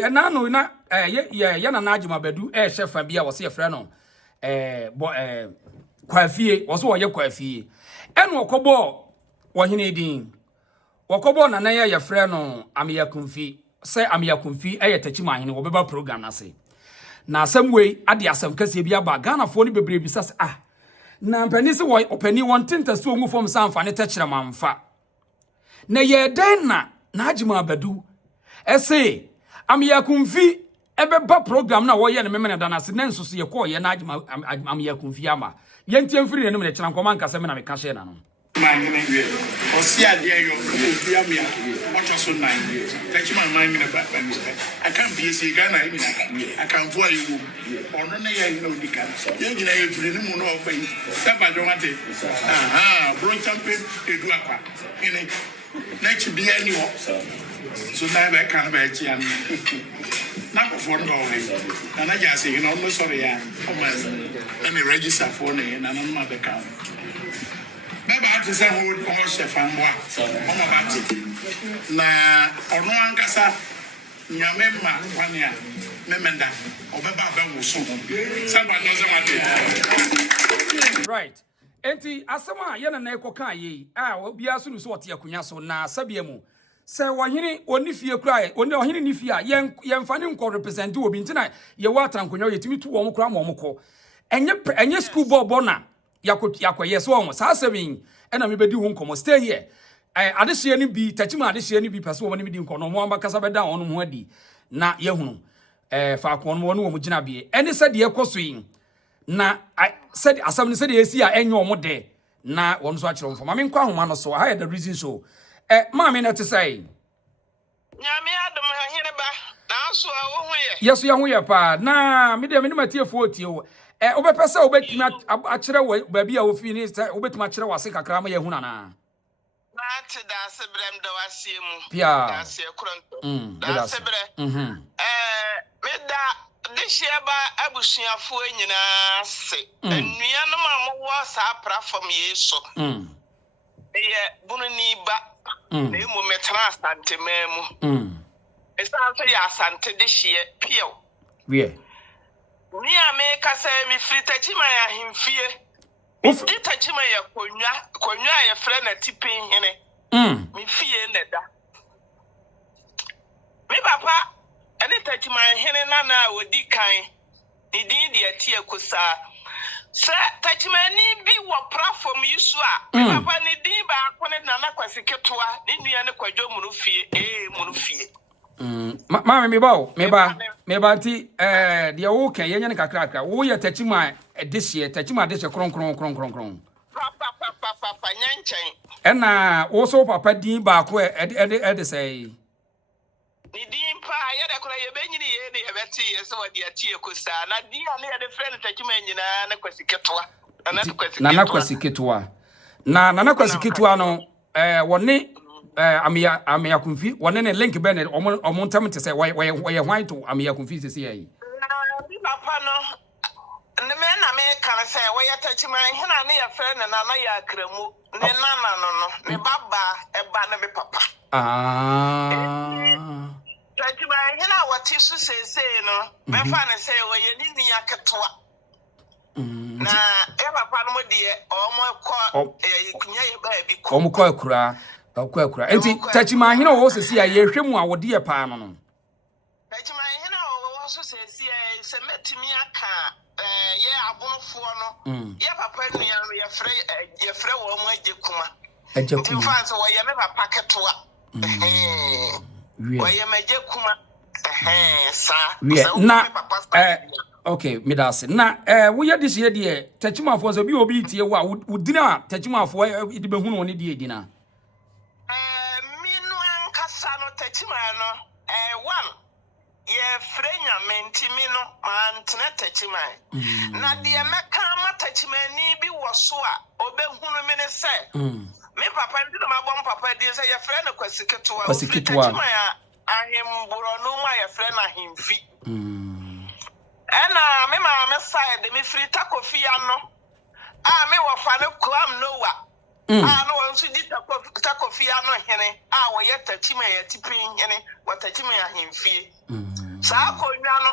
na no na ye na Najima Bedu chef bia wo se ye frɛ no Kwafie wo so wo ye Kwafie eno okobo wo hene din wokobo na ye frɛ no Ameyaw Kumfi se Ameyaw Kumfi Takyimanhene wo beba program na se na asɛm wei ade asɛm kase bia ba Ghana fo ni bebre bisa se na mpani se wo opani won tentaso ngu fom sa amfa ne tekyere mamfa na ye den na Najima Bedu ese Ameyaw Kumfi ebeba program na wo ye ne memene da na se na nsoso ye ko ye na Ameyaw Kumfi ama ye ntia mfiri ne me kyera nkoma nkasa me na me ka hye na no or see a dear you, watch us on 9 years. Touch my mind in a back. I can't be a Ghana, I can't follow you. Or no, you know, the can. You know, if you don't know, step I don't want it. Bro, something to do a in it. Next be any so now I can't be a not for no and I just say, you know, no sorry, I'm a register for me and I'm not the count. Maybe I have to say, who all chef and what? I'm about it. Na, or no ankasa, Nyamema, 1 year, Memenda, or Baba was so. Someone doesn't. Right. Enti, Asama, Yana Neko Kai, will be as soon as what Yakunaso na Sabiemu. Say, Wahini, only fear cry, only Wahini Nifia, young Fanning called represent to be tonight, your water and Kuno, to me to Omokram Omoko. And your schoolboy bona. Yakwa yes almost asewing ena me bedi ho nkomo stay here adehye ni bi Takyima adehye ni bi pese wo ne bi nkono mo amba kasa beda on ho adi na yehunu fa ko no wo mu gina bie ene se de ekoso yin na said asam ne se de esi a enyo mo de na won so akire mfo ma me nkwa homa no so ha the reason so ma me na te say nyame adom ha hene ba na so a wo ho ye yeso ye ho ye pa na me de me matie fo tie wo obepese obetimi akire baabi a ofi ni obetimi akire wase kakra ma yehuna na ate da se brem da wasie mu pia da se kronto da se bre me da de shieba abusuafo nyina se enua no ma mo wo sa platform yeso ye bunu ni ba na emu metra asante memu esa so ya asante de hie pia we ni ameka say mi free Takyimanhene ahemfie di Takyimanhene konwa ya frɛ na tipin hene mi fie ne da mi papa ene Takyimanhene na odi kan idin de atie kusa se Takyimanhene bi wo platform yisu a mi papa ni din ba akone na nakwasiketoa ni nua ne kwadwo munu fie munu fie Mama me ba ti de wo kan yenye ne kakra wo ye Takyima edehye Takyima edehye kron papa nyanchen ena wo so papa din ba ko ede say ni din pa ye de kora ye benyini ye de beti ye so wadi atie kosa na din ale ye de friend Takyima nyina na kwasiketoa na kwasiketoa na kwasiketoa no woni Ameyaw Kumfi wone ne link be ne omontam te say we hwan to Ameyaw Kumfi se yi bi papa no ne me na me kan say we Takyimanhene ne ya frɛ ne na ya akramu ne nana no ne baba eba ne me papa Takyimanhene a wati su sese no me fa ne say we ye ni nua ketoa na papa no mo de omo kɔ kunya ye ba bi kɔ omo kɔ akura enti Takyimanhene wo sesi a ye hwemu a wo de ye pa no no Takyimanhene wo so sesi a se metimi aka ye abonofo no ye papa nua ye frɛ wo mo agye kuma nti wo ye me papa ketoa wo ye magye kuma sa na okay midase na wo ye de sie de Takyimafo so bi obi tie wo a wo dina Takyimafo de behunu woni de edina Takyima no one ye frenya mentimi no mantena Takyima na de meka ma Takyimani bi wo so a obehunu me ne se me papa ndi no mabom papa di se ye frɛ no kwasiketoa Takyima ahemburo no ma ye frɛ na ahemfi ena me ma me side me free takofia no me wo fa ne kwam noa no one so did takofia no hene wo ye Takyima ya tipin hene wa Takyima ahemfie Sakonwa no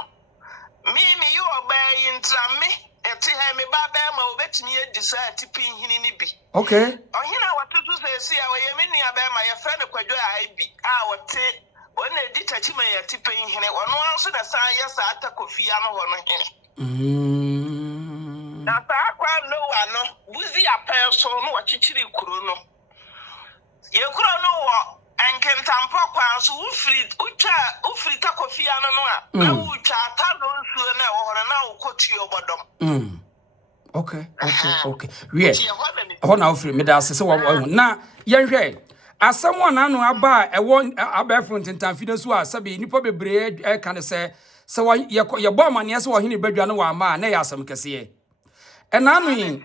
me you obey intra me eti he me ba ba ma obetimi edisa atipi hini ni bi. Okay. Ohina watutu se ya we me nua ba ma ye fra ne kwadwo ai bi a wote wona edi Takyima ya atipi hini ono anso na san ye sa atakofia no ho no hini. Na sa kwa no wa no buzi apel so no wachichiri kuro no. Ye kuro no wo enkentampo kwa so ufri takofia no no a ucha ta no nsuo na wo hore na ukotu obodom. Okay. Wie. Ho na ufri me da asese wo na yenhwe asem ona no aba ewo abefo ntentamfi da so a sabe nipa bebre ka ne se ye bo amane se wo hene badwa no wa ma na ya asem kese ena no ye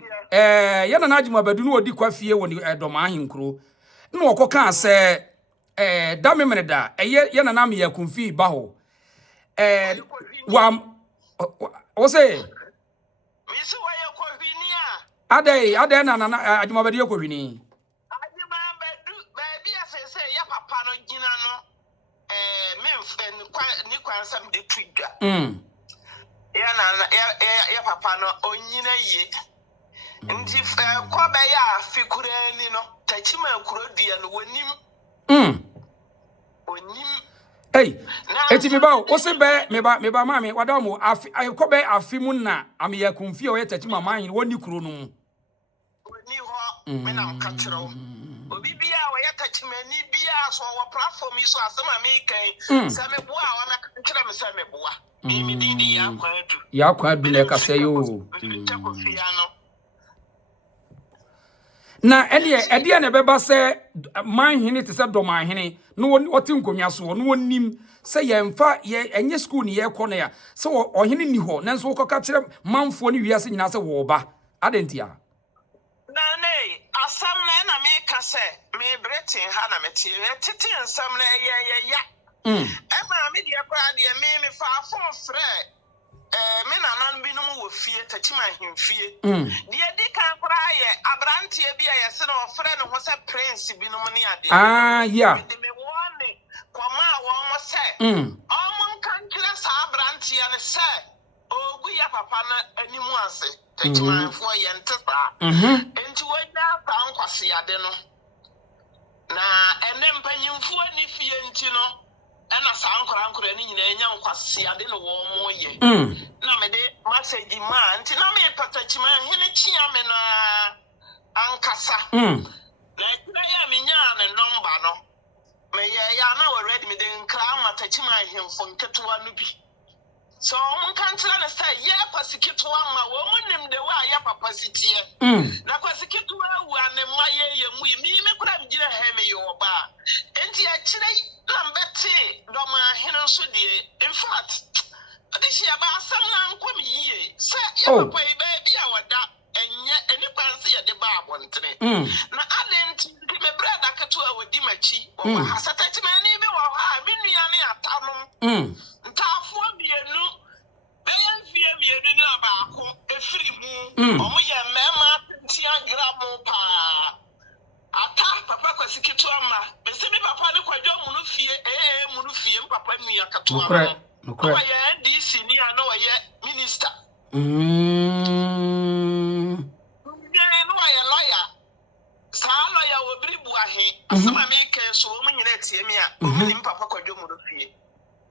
na najima badu no odi kwa fie wo ni Dormaahene nkro na wokoka se da memre da ye na Ameyaw Kumfi ba ho wa say Misi wa ye ko hwini a Ade na ajuma badu ye ko hwini ajuma badu ba bia se ya papa no gina no ni kwansam de twidwa ya papa no onyina ye ndi ko be ya fikurani no Takyima kurodua no wonim hey eti me ba o se be me ba mama wada mo ko be afimu na Ameyaw Kumfi o ye Takyima man woni kuro no ni ho me na mkachiro obi bia wo ye Takyima ni bia so wo platform yi so asema me kan se me boa wa na kira me se me boa mi didi ya kwadu na ka se yo na ede na beba se manhene te se Dormaahene no woti nkonwa so no wonim se yemfa enye school ni ye kɔ na ya se ohene ni ho nanso wo kɔka kyerɛ manfo ni wiase nyina se wo ba adentia na nei asam na me ka se me Britain ha na me tie tete nsam na ya ema me dia kwa dia me fa afon frɛ me nanan binum wo fie Takyima hemfie die di kan kra ye abrante bia ye se no frɛ no ho se prince binum ne ade yeah me wone koma wo mo se omon kan kira sa abrante ya ne se ogu ya papa na animu ase Takyima fo ye ntesa enti wonya ta nkwase ade no na ene mpanyimfo ni fie enti no ena sa ankora ni nyina enya nkwase ade no wo mo ye na me de message ma nti na me Takyima hene chia me na ankasa na kira ya me nya ne number no me ya na already me de nkra ma Takyima hemfo nketewa no bi so mun kan tira na say ye pasiketewa ma wo munim de wa ya papa sitie na pasiketewa wu ane ma ye mu mi me kura mgira he me yo ba enti ya kire lambete Dormaahene so die in fact this year ba asam na nkom yiye se ya papa e ba bia wada enye eni kwanse ye de ba abontene na adenti me brother keto a wodi machi wo ha Takyima ni bi wo ha me nua ne atanom ntafo bienu beyan fie bienu na baako efiri mu omo ye mema tia gramo pa ata papa kwasiketo ama be se me papa ne kwadwo munu fie papa nua kato ama no ye DC ni ana wo ye minister no ye lawyer sa lawyer wo bribu ahe asema me ke so mo nyina tie me a omo ni papa kwadwo munu fie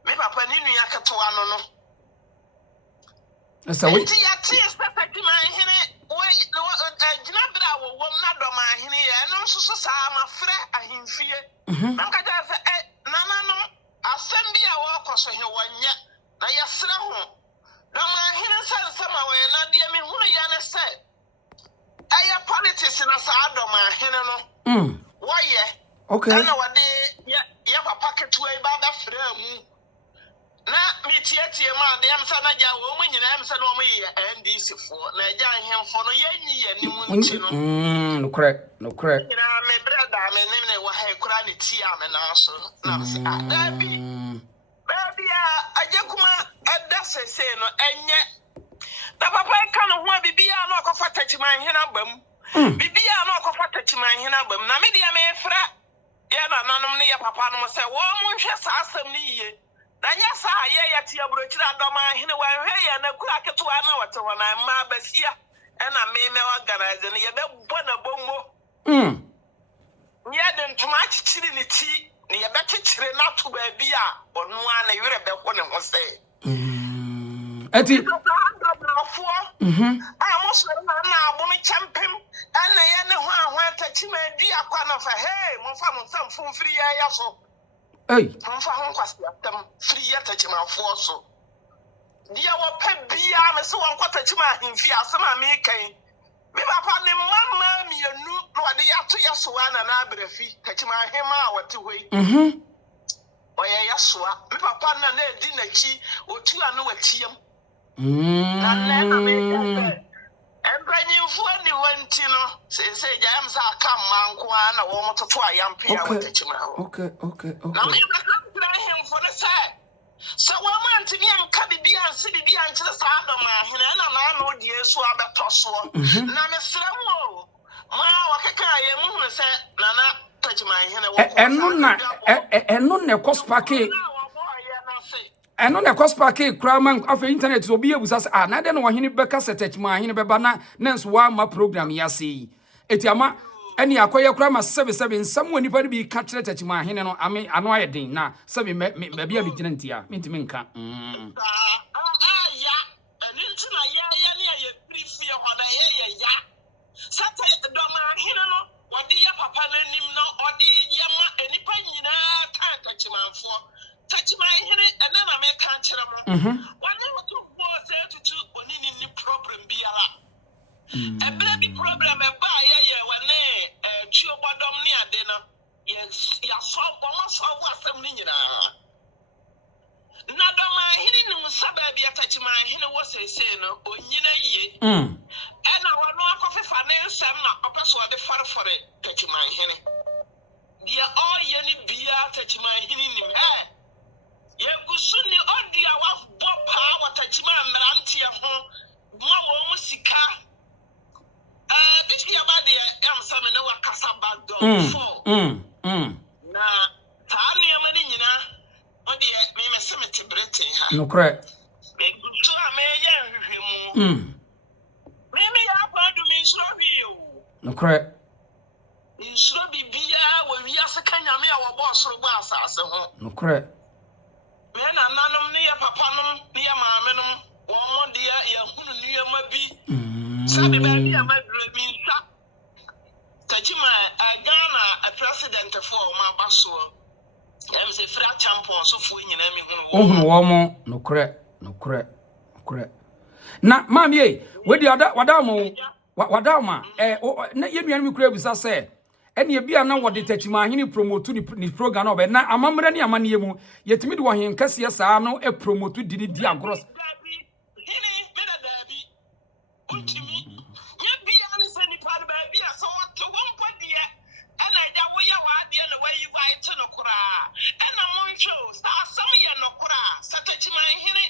me papa ni nua kato ano no esa we ti ya ti Takyima hene jina bra wo wom na Dormaahene ye no so sa ma frɛ ahemfie na ka ja se nananom asɛm bi a wo kɔso he wonya na yɛsrɛ ho Dormaahene sansama we na de me hunu ya ne sɛ aya politics na sa Dormaahene no wo ye okay na wade ya papa ketewa ba ba frɛ mu na mitiatie ma de am sa na ja wo mu nyina am sa no mo ye NDC fo na ja hemfo no ye nyi ye ni mu nti no no correct nyina me brother me ne wa ha kura ne ti am na so na se baby aje kuma ada sese no enye na papa ka no ho bibia no akofa Takyima hene abam bibia no akofa Takyima hene abam na me dia me fra ya na nanom ne ya papa no se wo mo hwe sa asem ni ye Nanya sa ye tia brochira Dormaahene wa hwe ye na kura ketewa na wote hona ma basia na me organize ne ye be bona bommo nye de ntuma chichiri ni ti ne ye be chichiri na to ba bi a onu ana yere be ko ne ho se ati almost na abunu champem ana ye ne ho ahwa tachima di akwa na fa hey mo fa mo sam fumfiri ya so hey Kumfa hon kwasi atam free ya tachimafo so dia wo pa bia me se won kwata chima ahemfi asema me kan me papa ne mama mienu no de yato yasoa na abrafi tachimahema a wote hoi oye yasoa me papa na edi nachi otu anu wachiam na na me Embanyimfo ni wanti no se jam sa kam manko na wo mototo ayampe ya watachimaho okay na me ba hemfo ne say so wo man timi anka bibia anse bibia ankyere sa Dormaahene na no die so abeto so na me sra wo ma wakeka ye mu se na Takyimanhene wo eno na kospake eno na kospake kraman afa internet so bi ebusa se na de no wahene beka se Takyimanhene beba na nso wa ma program ya sei etiama eni akoye krama 77 nsam woni pa bi ka kire Takyimanhene no ame ano ayedin na sebe me bia bi gina ntia mentimi nka ya eninti na ya ne ya prefie hoda ya sata Dormaahene no wodi ya papa nanim no odi ya ma enipa nyina ta Takyimanfo Takyimanhene ene na me kan kire mo wani wotu bo se tutu onini ni problem bia ebere bi problem e ba ye wane tuo bodom ni ade no ya so bomo so wasam ni nyina na Dormaahene ni musaba bia Takyimanhene wo sese no onyina yie ena wono akofefa ne nsem na opeso de farfore Takyimanhene dia oye ni bia Takyimanhene ni ye gusuni odia wa bopa wa Takyimanhene ho ma wo musika this year bad am some no kasa back door before na tani amani nyina odi me semete brete ha no correct me gusu ameya hwehwemu me ya kwadu me nsuro bi no correct nsuro bibia wo wiase kanyame a wo bo soro bo asase ho no correct me na nanom ne ya papa nom ne ya maame nom wo mo de ya hunu nuya mabi sabe ba bi amadre bi sa Takyimanhene Ghana a president for ma baso em se fra champion so fu nyina mi hunu wo mo no correct na mamie we di wadama na yenuan mi kura bisa se ene e bia na wode Takyimanhene promote ni program na na amamra ni amane mu yetimi de wo hen kase saa no e promote di agros ultimi ya bia ni se ni pa ba bia so to won podi e na ja wo ya wa de na wa yi wa ite no kura na moncho sa sam ya no kura sa Takyimanhene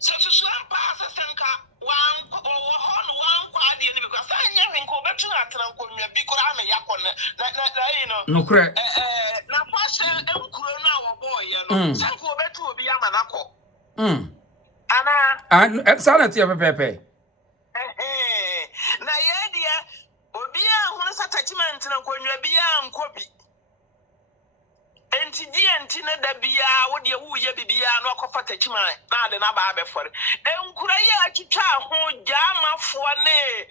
sa susu ampa sa sanka wan ko wo ho no wan kwa de ni because anya hwen ko betu atran ko mia bi kura na ya ko na you know no kura na fa se kuro na wo boy ya no san ko betu obi ya manako ana sanati ya pepe na ye dia obi a hono sa Takyimanhene na konwa bia nkobi enti dia enti na da bia wo de wo ye bibia na akofa Takyimanhene na de na ba abefore enkura ye atwitwa ho jamafo ne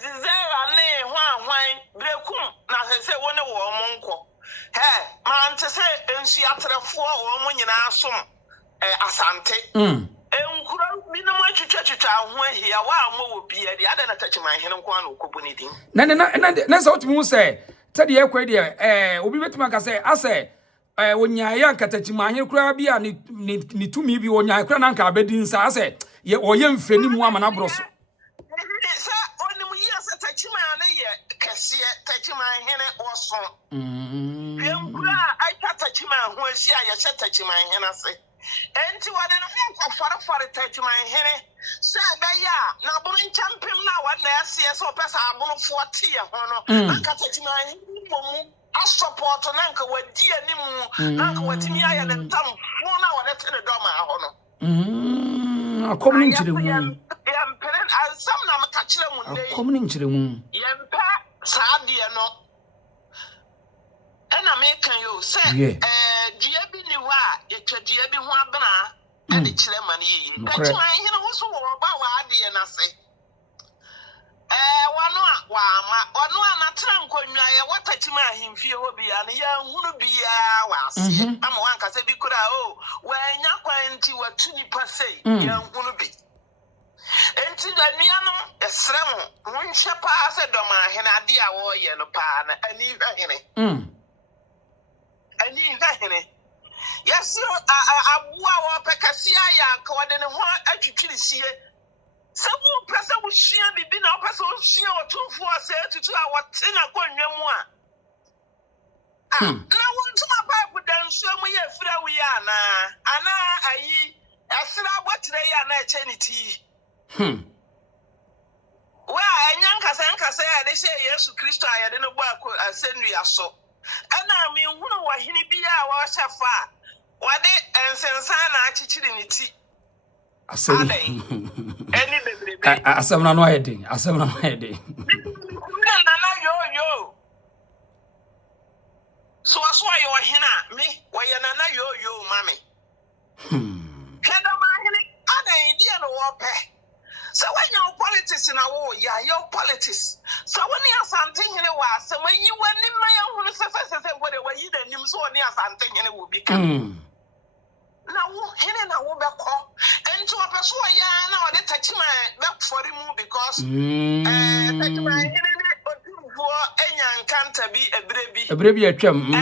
zizera ne ho ahwan brekum na sese wo ne wo mo nko man te se ensu atrefo wo mo nyina asom asante enkura minimo atwitwa ho ahia wa mo wo bia de ada na Takyimanhene nko ana okobu ne din na so tumi se tede ekwe de obi betuma ka se ase onyaaya nka Takyimanhene kura bia ni tumi bi onyaaya kura na nka abedi nsa ase ye oye mfeni mu amana broso sa onimu yi ase Takyimanhene ye kase Takyimanhene oso enkura aita Takyimanhene ho esi aye hye Takyimanhene ase enti wade no nko farfare Takyimanhene sa baya na buru nchampem na wadna ase so pesa abunu fo tie ho no nka Takyimanhene bomu a support nanka wadi animu nanka watimi aye ne ntam fo na wode te ne Dormaahene no akomni nchire mu yempere ansam na maka kire mu ndey akomni nchire mu yempa saade no ena me kan yo se dia bi ni ho a yetwa dia bi ho abena ade kire man yi Takyimanhene wo so wo ba wa ade na se wano na trankonwa ye Takyimanhene fie ho bia ne ya hunu bia wase ama wanka se bi kura o wanya kwanti watu nipa sei ya hunu bi enti da nuanom esrem wonhye pa se Dormaahene ade a wo ye no pa na ani hwahene yesi abua wo pekasia ya ka wode ne ho atwitwirisie sabu presa wo hia bibi na opesa wo hia otumfo ase tutu a wote na kwanwa mu a na wontuma bible danso mu ye fira wi ana ayi asira abotire ya na eche ni ti wa enyankasa ya de she Yesu Kristo ayede no bo asenu aso ana mi hunu wahini bia wa shafa wade ensensa na achichiri ni ti asem any bebrebe asem na no ayede na yo so ayo hina me waye na yo mame Dormaahene ada idea no wope so when your politics na wo ya your politics so when you something hene wa asem yi wani ma ya hunu se wode wa yi da nim so oni asante hene wo bi kan na wo hene na wo beko enti wo peso ya na wode Takyimanhene be for mu because Takyimanhene ne odumbo enya nkanta bi ebrebi atwam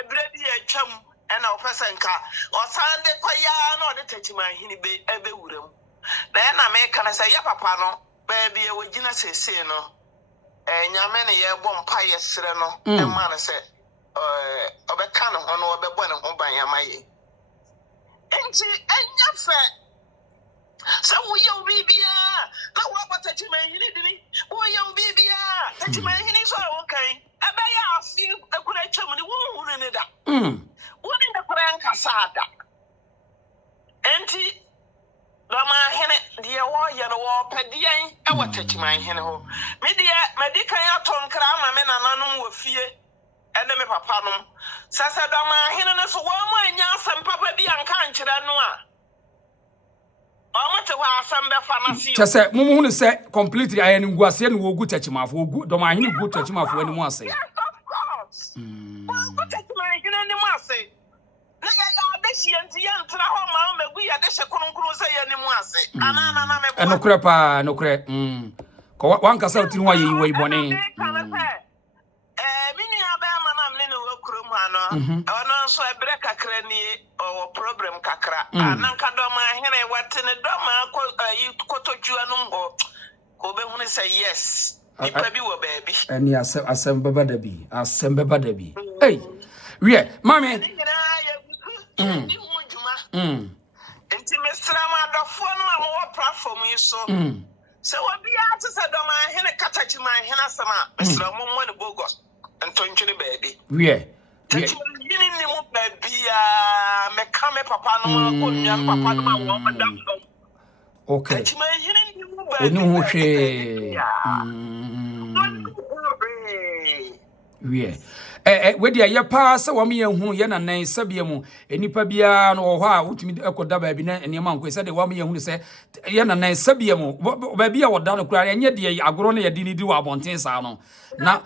ebrebi atwam ena wo pesa nka osande kwaya na wode Takyimanhene be ebewuram na me kana say ya papa no baby e wogina sese no nyame ne ye bɔ mpa yesre no e ma no say obeka no ho no obebɔ ne ho ban yamaye enti enya fe so wo ye obibia na wo ba Takyimanhene dini wo ye obibia Takyimanhene so wo kan ebe ya afi ekura twam ne wo hunu ne da wo ne da kura nkasa da enti Dormaahene die wo ye no wo pedian e wo Takyimanhene ho me die medikan atom kra ma me nananom wo fie ene me papa nom sasa Dormaahene no so wo mo anya asem papa bi anka nkyere no a o mo te ho asem be fa na si chese mumu hunu se completely ayani nguase ne wo gu Takyimafo ogu Dormaahene gu Takyimafo ani mu ase yes of course wo Takyimanhene ani mu ase na ya adeshi enti ya ntra ho ma megu ya de hyekonkuru se ya ni mu ase ana me bo enokure pa enokure ko wanka sa otiri ho ayi wo ibone mini aba ma na mne no wakurum ha no ono so ebre kakra ni o problem kakra ananka Dormaahene wate ne doma kotodua no mbo ko be hunu say yes ipa bi wo baabi ani asem baba da bi hey wie mame enti mesra ma dofo no ma wo platform yi so se wo bia to se Dormaahene Takyimanhene asema mesra mo mo ne bogus entontwene baabi wie Takyimanhene ni mo baabia me kame papa no ko nua papa no ma wo madam okay Takyimanhene ni mo baabi oni ho hwe wie wedi ya pa se wam ye hu ye na nan sabia mu enipa bia no ho a wutumi ekoda ba bi na enema nko se de wam ye hu se ye na nan sabia mu ba bia woda no kura enye de agoro na ye di ni di wa bonten sa no na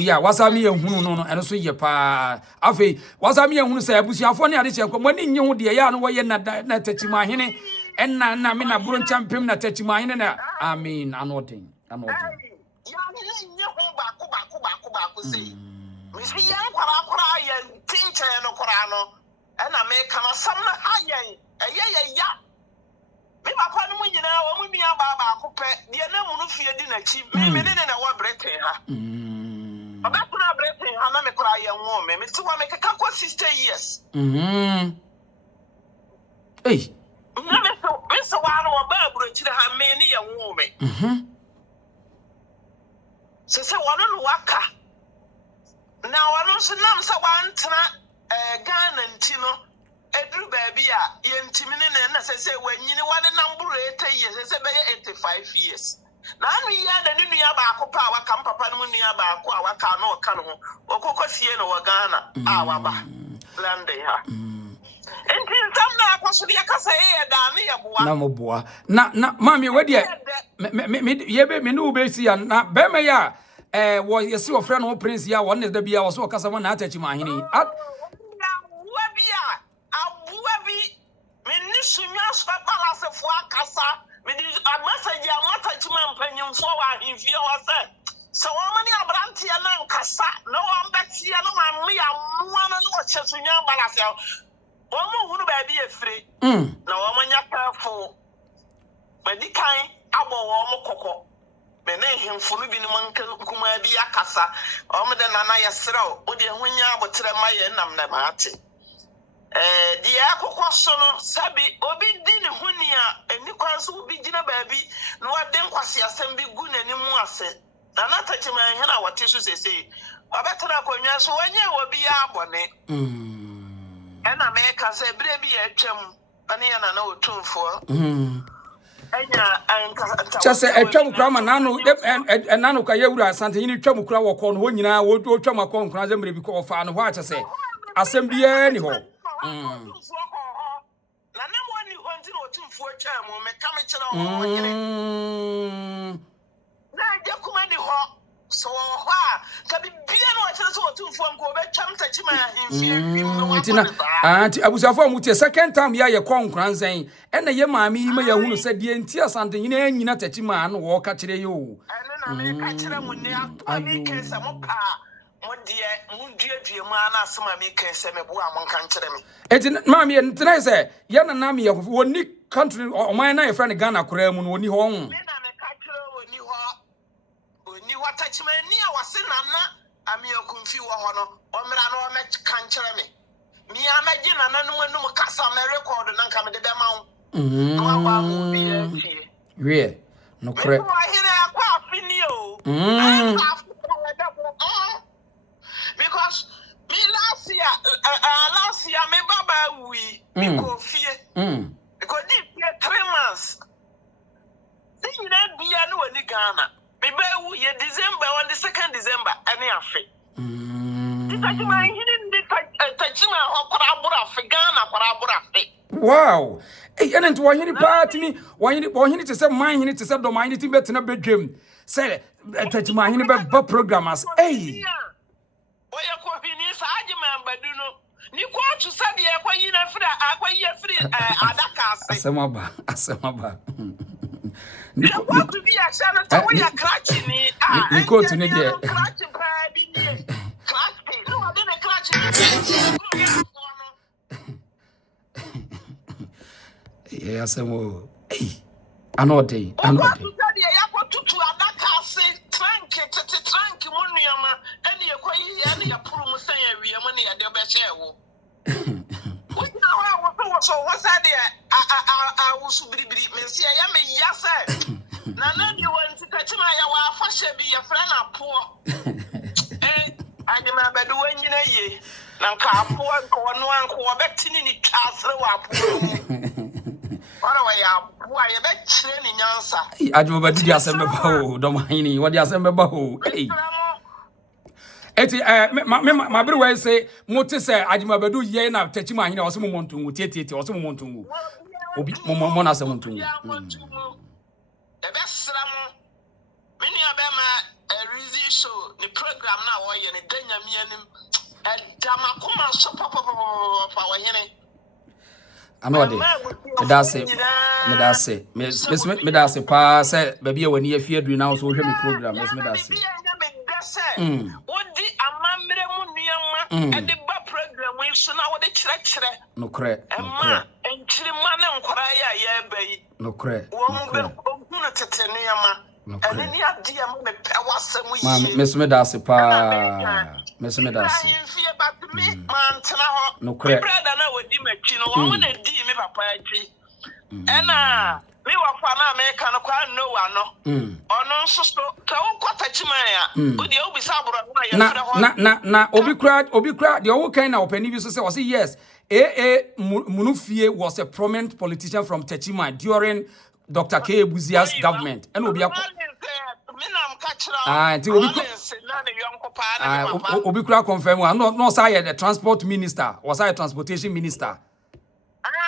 ya wasami ye hu no eno so ye pa afi wasami ye hu se abusuafo ne ade che nko mani nye hu de ya no wo ye na Takyimanhene enna na me na buro champem na Takyimanhene na amen anoden ya ni nye ho ba sei misi yan kwara ya tinche no kwara no na me kana sam na hayen ya me ba kwa no nyina wo mu mia ba ko pe de na mu no fie di na chi me ne na wa Britain ha oba kuna Britain ha na me kwara ya nwo me ti wa me kaka ko 60 years hey na me so wa no ba buro chire ha me ne ya nwo me se wona no waka Now I don't say nam sa one Ghana ntino edru baby a yentimine na say when you one number 80 years say be 85 years. Na anu ya da ni nua ba ko pa wa kam papa no nua ba ko a wa ka no ka no okoko fie no wa Ghana a wa ba lande ha. Enti ntam na akwaso dia kasa da me ye boa. Na mo boa. Na mami we de me ye be me no be si ya na be me ya wo yesi wo frɛ no prince ya won ne da bia wo so kasa mo na Takyimanhene. Abua bi me ni sunya so palace fo akasa me di message ya Takyimanhene fo wa himfie wo se so wo mani abrante ya na nkasa no wo mbeti ya no ma me ya moa no wo che sunya balance ya wo mo hunu ba bi efre na wo manya pafo medikan abo wo mo kokko me na himfo no bi ni man kuma bi akasa o me de nana ya srew o de hunya abotre ma ye nam na maate di akokɔ so no sabi obi di ne huni a eni kwanso obi gina baabi na wade nkwase asɛm bi gu n'animu ase na na Takyimanhene a wɔte so sese ɔbɛtena akonnwa so wɔnyɛ obi ya abɔne ɛna meka sɛ bere bi ya atwam ane ya na otumfo enya anka chase atwam kura ma nano ka yewura Asantehene twam kura wɔ kɔ no ho nyina wo twam akɔ nkura zɛ mre bi kɔ fa no ho a chase asɛm biya ni ho na na mo ni honti no otumfo atwa mo me ka me kyerɛ ho na je kuma ni ho so ho a ka bibia no kyerɛ so otumfo nko obetwam Takyimanhene ntina anti abusafo mu tie second time ya ye kɔ nkran zɛn ɛna ye maami yi ma ya hunu sɛ die nti Asantehene anyina Takyimanhene wo ka kyerɛ yo ɛno na me ka kyerɛ mo ne akɔ ke sɛ mo pa modie mundie mu ana asema me kan se me bo a mon kan kire me eti maami ntina sɛ ya na na me ya woni country oman na ye friend Ghana kura mu no woni ho me na me ka kire woni ho Takyimanhene a wase nana Ameyaw Kumfi wo ho no omra na o me kan kire me mi amagi nana no manum kasa me record na nka me de be ma wo no aba mo bi afie we no kre me wo hire akwa afini o because me last year me baba we me go fie because this year 3 months see you na bia no wani Ghana me ba wu ye December on the 2nd December ani afe Takyimanhene ndi Takyimanhene okora abura afe Ghana okora abura afe wow ene nti wahini party ni wahini te sɛ manhene te sɛ Dormaahene ti betena bedwam sɛ Takyimanhene ba programmers oya ko fini sa agima mbadu no ni ko atu sade e kwa yi na fira akwa yi firi adaka ase asema ni ko atu bi a sha na to ya krachi ni ni ko tu ne de krachi pa bi ni krachi no ade na krachi ni asema anode sade ya ko tutu adaka ase trank monuyama ene yekoyi ene ya puru musan ya wiye mo ne ya de be hye wo wona wa so wasade a wusu biribiri mensi ya me yasa na di won ti Takyimanhene ya wa afahye bi ya fra na po ade ma bedu wanyina ye na nka po nko no anko obetini ni twasre wa po ora wa ya po ya be kire ni nyansa adwo badi di asem be ba o Dormaahene wo di asem be ba o eti ma bere we say mote say adwuma badu ye na Takyimanhene wo so mo montungu tietie wo so mo montungu obi mo na asem montungu e be sra mo mini abema rizi show ni program na wo ye ni danyame anim e dama kuma so papa wo hene anode me da se pa say baby e wani afie adu na wo so hwe me program me da se wodi amamre mu nuama e de ba program we so na wo de kire no kre enchiri ma na nkora ya bayi no kre wo mu be hunu tete nuama ene ni ade am me pe wasam yi me da se pa me da se no kre brother na wodi machi no wo na di me papa achi ena me wa fa na America no kwa no wa no ono nso so ka wo kwata chimaya o de obi saburo na obi kra the owo kan na opani bi so say was yes Munufie was a prominent politician from Takyimanhene during Dr. K. Buzia's government and obi kra confirm no say the transport minister was I transportation minister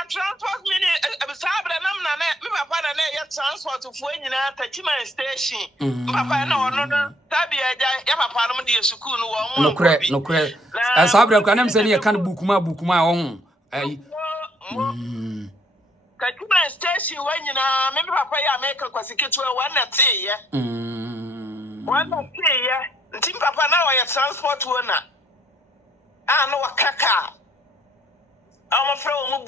transport minister me papa na ya transport fu nyina Takyimanhene station papa na ono no tabi ya papa no de school no wo no kre sabra kwa nam se ne kan bukuma wo ai Takyimanhene station wo nyina me papa ya America kwasiketu wa na te ye nti papa na wa transport wo na no wakaka amafra wo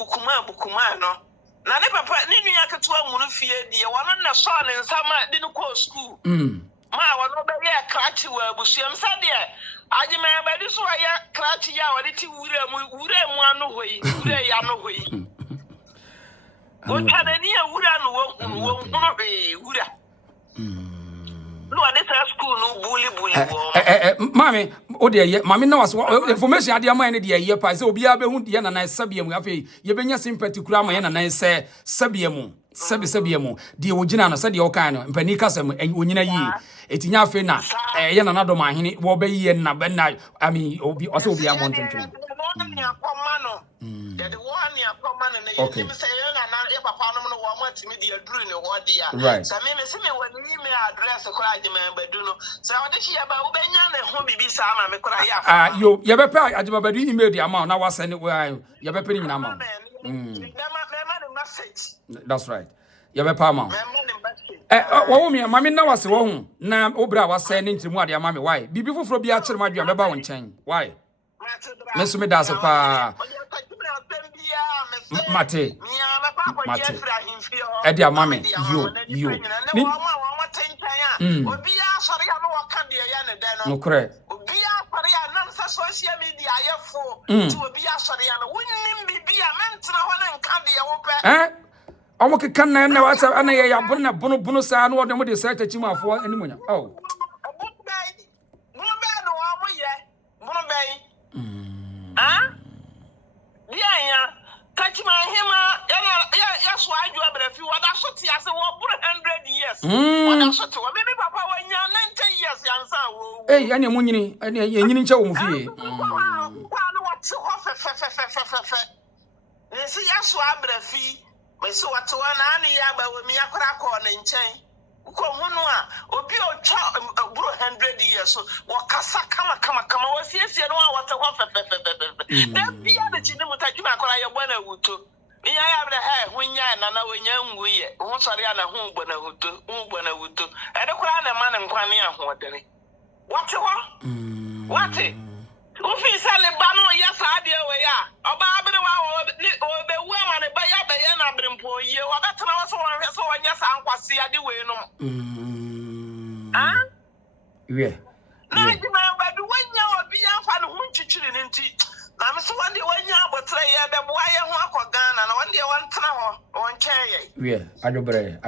bukuma no na ne papa ni nua ketewa Munufie die wono na so ne nsama de no ko school ma wono be ye krachi wa abusuam sa de agime ba di so ya krachi ya wode ti wura mu anu hoyi wura ya no hoyi o kana ni ya wura no wo wura no ade sa school no bully wo mami o de ye mami na was information ade ama ne de ye pa se obi abehu de na sabia mu afi ye benya sympathy kura ama ye na se sabia mu de ogina no se de o kan no mpani kasem onyina yi etinya afi na ye na Dormaahene wo be yi na be na ami obi o se obi amon twentwen okay right so me se me wani me address ko ajima badu no so wode shi ba wo benya ne ho bibi sa ma me kora ya yo ye be pa ajima badu email di ama na wa send ye be pa ni nyina ama that's right ye be pa ama wo mi mami na wase wo hu na obra wa send ntimu ade ama me why bibi foforo bi a kire ma dua me ba wo nchen why me so me da so pa mate edi amame yo ni obi a sori ya no waka de ya ne den no kure obi a sori ya nam sa social media ayefo ti obi a sori ya no wonnim bibia mentra ho na nka de wo pe omo ke kan na whatsapp ana ya bunu sa no de mo de sa Takyimafo animunya oh Takyimanhene ya so adwo abrafi wada so ti ase wo 100 years wada so ti wo me papa wanya 90 years yansa wo ane munyini ane yenyini nche wo mu fie kwa no wate ho fe nsi ya so abrafi me so wate wana ane ya ba wo mi akora ko ne nchen ko hunu a obi o twa 100 years so wakasa kama wasiesie no a wate ho fe da bia de chini mutajima akora ye bwana wuto iya ya bra he hunya na wonya nguye ho sori ana hu bwana wuto ede kora na ma ne nkwane ahodere wate ho wate Kumfi sale bano ya saade we ya oba abere wa obe wu ama ne ba ya be ya na brempo ye obetena wo so won hwe so wonya sa ankwase ade we no yeah na jima badu wonya obi ya fa ne hu nchichiri ne nti na me so wande wonya abotre ye be bo aye ho akọ Ghana na wande won tena ho won chen ye yeah adwobre